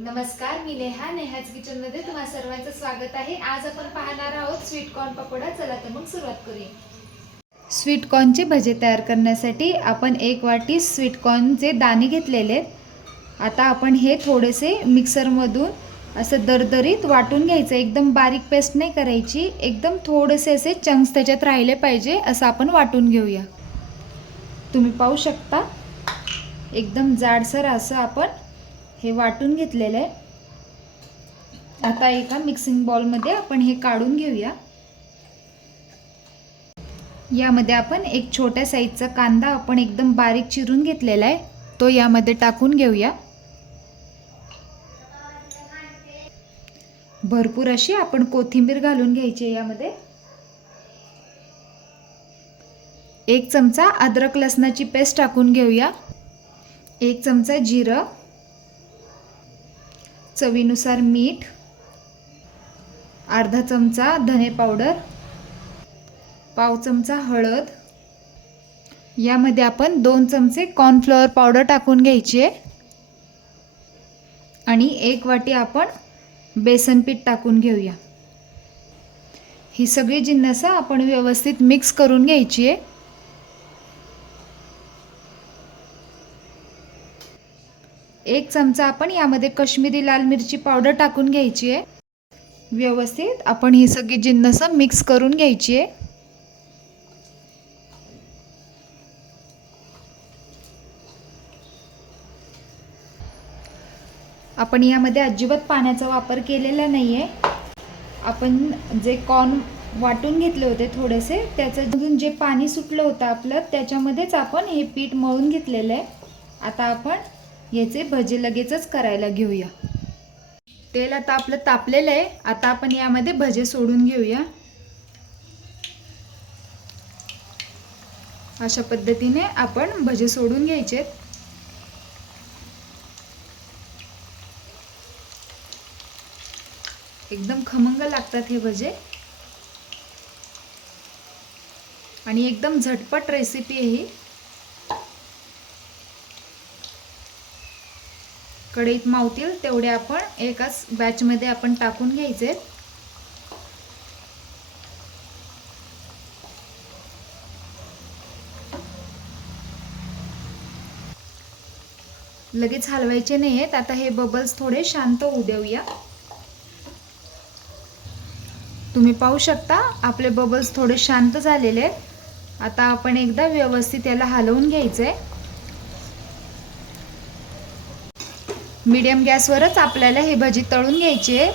नमस्कार मी नेहा. नेहाच किचनमध्ये तुम्हा सर्वांचं स्वागत आहे. आज आपण पाहणार आहोत स्वीट कॉर्न पकोडा. चला तर मग सुरुवात करूया. स्वीट कॉर्नचे भजे तयार करण्यासाठी आपण एक वाटी स्वीट कॉर्नचे दाणे घेतलेले आहेत. आता आपण हे थोडेसे मिक्सरमधून असं दरदरीत वाटून घ्यायचं. एकदम बारीक पेस्ट नाही करायची. एकदम थोडेसे असे चंक्स त्याच्यात राहिले पाहिजे असं आपण वाटून घेऊया. तुम्ही पाहू शकता. एकदम जाडसर असं आपण हे वाटून घेतलेलं आहे. आता एका मिक्सिंग बॉलमध्ये आपण हे काढून घेऊया. यामध्ये आपण एक छोट्या साईजचा कांदा आपण एकदम बारीक चिरून घेतलेला आहे. तो यामध्ये टाकून घेऊया. भरपूर अशी आपण कोथिंबीर घालून घ्यायची आहे यामध्ये. एक चमचा अद्रक लसणाची पेस्ट टाकून घेऊया. एक चमचा जिरं. चवीनुसार मीठ अर्धा चमचा धने पावडर पाव चमचा हळद. यामध्ये आपण दोन चमचे कॉर्नफ्लॉवर पावडर टाकून घ्यायची. आहे आणि एक वाटी आपण बेसन पीठ टाकून घेऊया. ही सगळी जिन्नसं आपण व्यवस्थित मिक्स करून घ्यायची आहे. एक चमचा आपण यामध्ये कश्मीरी लाल मिरची पावडर टाकून घ्यायची आहे. व्यवस्थित आपण ही सगळी जिन्नस मिक्स करून घ्यायची आहे. आपण यामध्ये अजिबात पाण्याचा वापर केलेला नाही आहे आपण जे कॉर्न वाटून घेतले होते थोडेसे त्याच्यामधून जे पाणी सुटलं होतं आपलं त्याच्यामध्येच आपण हे पीठ मळून घेतलेलं आहे. आता आपण याचे भजे लगेचच करायला घेऊया. तेल आता आपलं तापलेलं आहे. आता आपण यामध्ये भजे सोडून घेऊया. अशा पद्धतीने आपण भजे सोडून घ्यायचे एकदम खमंग लागतात हे भजे. आणि एकदम झटपट रेसिपी आहे ही. कढईत मावतील तेवढे आपण एकाच बॅचमध्ये आपण टाकून घ्यायचे. लगेच हलवायचे नाही आहेत आता हे बबल्स थोडे शांत होऊ देऊया. तुम्ही पाहू शकता आपले बबल्स थोडे शांत झालेले आहेत. आता आपण एकदा व्यवस्थित याला हलवून घ्यायचं. आहे मीडियम गॅसवरच आपल्याला हे भजी तळून घ्यायची. आहे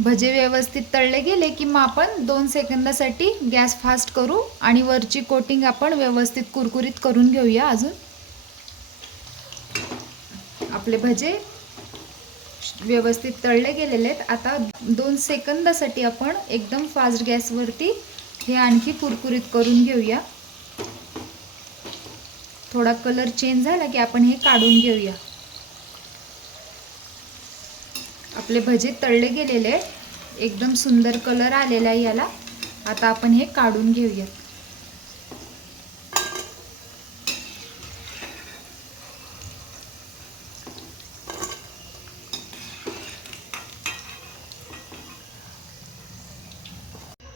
भजे व्यवस्थित तळले गेले की मग आपण दोन सेकंदासाठी गॅस फास्ट करू आणि वरची कोटिंग आपण व्यवस्थित कुरकुरीत करून घेऊया अजून. आपले भजे व्यवस्थित तळले गेलेले आहेत. आता दोन सेकंदासाठी आपण एकदम फास्ट गॅसवरती हे आणखी कुरकुरीत करून घेऊया. थोडा कलर चेंज झाला की आपण हे काढून घेऊया. आपले भजे तळले गेलेले आहेत. एकदम सुंदर कलर आलेला आहे याला. आता आपण हे काढून घेऊया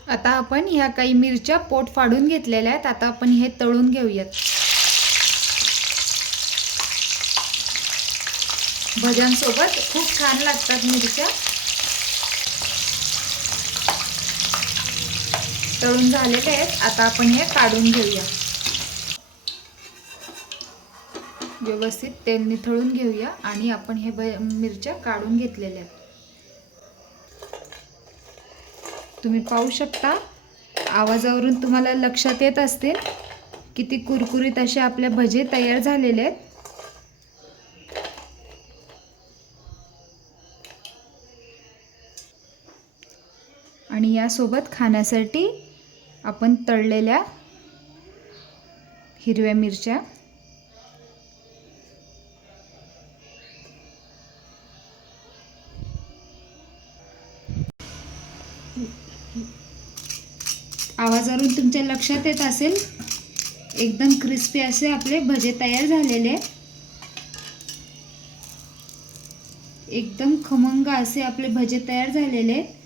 आता आपण ह्या काही मिरच्या पोट फाडून घेतलेल्या आहेत. आता आपण हे तळून घेऊयात. भज्यांसोबत खूप छान लागतात मिरच्या. तळून झालेले आहेत. आता आपण हे काढून घेऊया. व्यवस्थित तेल निथळून घेऊया आणि आपण हे मिरच्या काढून घेतलेल्या आहेत. तुम्ही पाहू शकता आवाजावरून तुम्हाला लक्षात येत असतील किती कुरकुरीत असे आपल्या भजे तयार झालेले आहेत. आणि यासोबत खाण्यासाठी आपण तळलेल्या हिरव्या मिरच्या. आवाजावरून तुमच्या लक्षात येत असेल एकदम क्रिस्पी असे आपले भजे तयार झालेले. एकदम खमंग असे आपले भजे तयार झालेले. आहेत